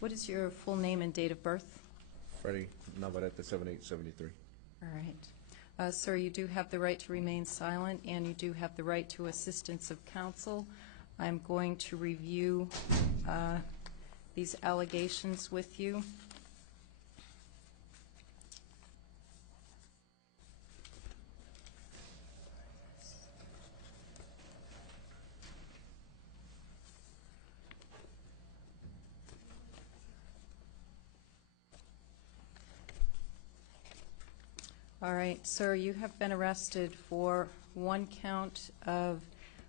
What is your full name and date of birth? Freddie Navarrette, 7873. All right. Sir, you do have the right to remain silent, and you do have the right to assistance of counsel. I'm going to review these allegations with you. All right, sir, you have been arrested for one count of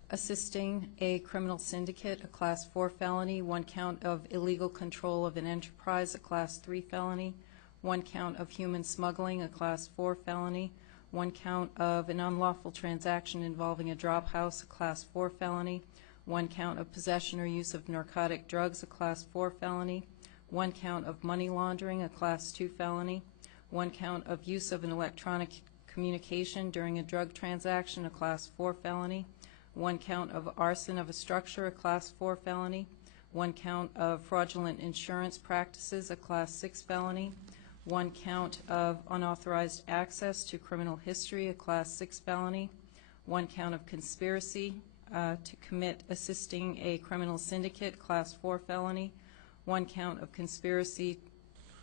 assisting a criminal syndicate, a Class 4 felony, one count of illegal control of an enterprise, a Class 3 felony, one count of human smuggling, a Class 4 felony, one count of an unlawful transaction involving a drop house, a Class 4 felony, one count of possession or use of narcotic drugs, a Class 4 felony, one count of money laundering, a Class 2 felony, one count of use of an electronic communication during a drug transaction, a Class 4 felony, one count of arson of a structure, a Class 4 felony, one count of fraudulent insurance practices, a Class 6 felony, one count of unauthorized access to criminal history, a Class 6 felony, one count of conspiracy to commit assisting a criminal syndicate, Class 4 felony, one count of conspiracy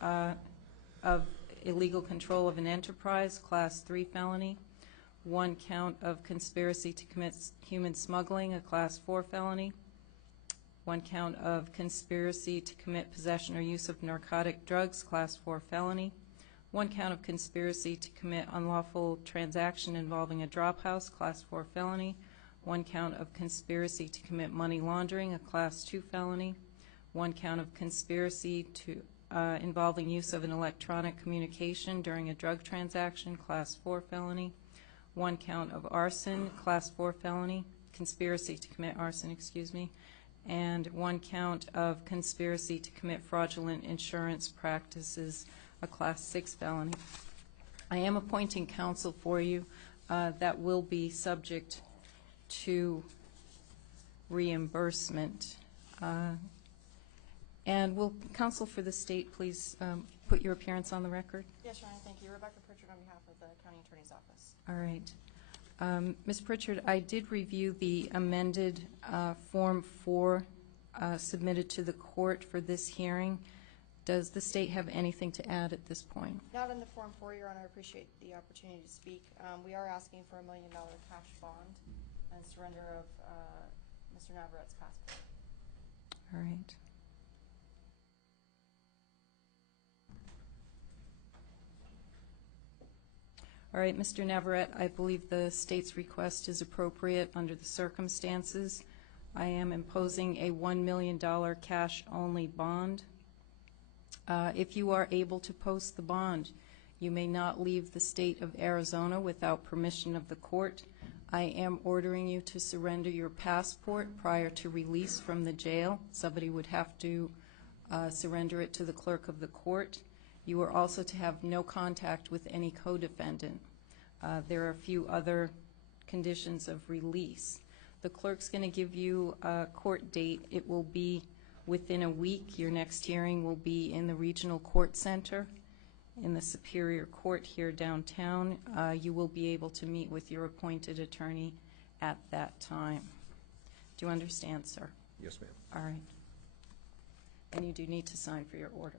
of illegal control of an enterprise, Class 3 felony, one count of conspiracy to commit human smuggling, a Class 4 felony, one count of conspiracy to commit possession or use of narcotic drugs, Class 4 felony, one count of conspiracy to commit unlawful transaction involving a drop house, Class 4 felony, one count of conspiracy to commit money laundering, a Class 2 felony, one count of conspiracy to involving use of an electronic communication during a drug transaction, Class 4 felony, one count of arson, Class 4 felony, conspiracy to commit arson, excuse me, and one count of conspiracy to commit fraudulent insurance practices, a Class 6 felony. I am appointing counsel for you that will be subject to reimbursement. And will counsel for the state please put your appearance on the record? Yes, Your Honor, thank you. Rebecca Pritchard on behalf of the County Attorney's Office. All right. Ms. Pritchard, I did review the amended Form 4 submitted to the court for this hearing. Does the state have anything to add at this point? Not in the Form 4, Your Honor. I appreciate the opportunity to speak. We are asking for $1 million cash bond and surrender of Mr. Navarrette's passport. All right. All right, Mr. Navarrette, I believe the state's request is appropriate under the circumstances. I am imposing a $1 million cash-only bond. If you are able to post the bond, you may not leave the state of Arizona without permission of the court. I am ordering you to surrender your passport prior to release from the jail. Somebody would have to surrender it to the clerk of the court. You are also to have no contact with any co-defendant. There are a few other conditions of release. The clerk's going to give you a court date. It will be within a week. Your next hearing will be in the Regional Court Center in the Superior Court here downtown. You will be able to meet with your appointed attorney at that time. Do you understand, sir? Yes, ma'am. All right. And you do need to sign for your order.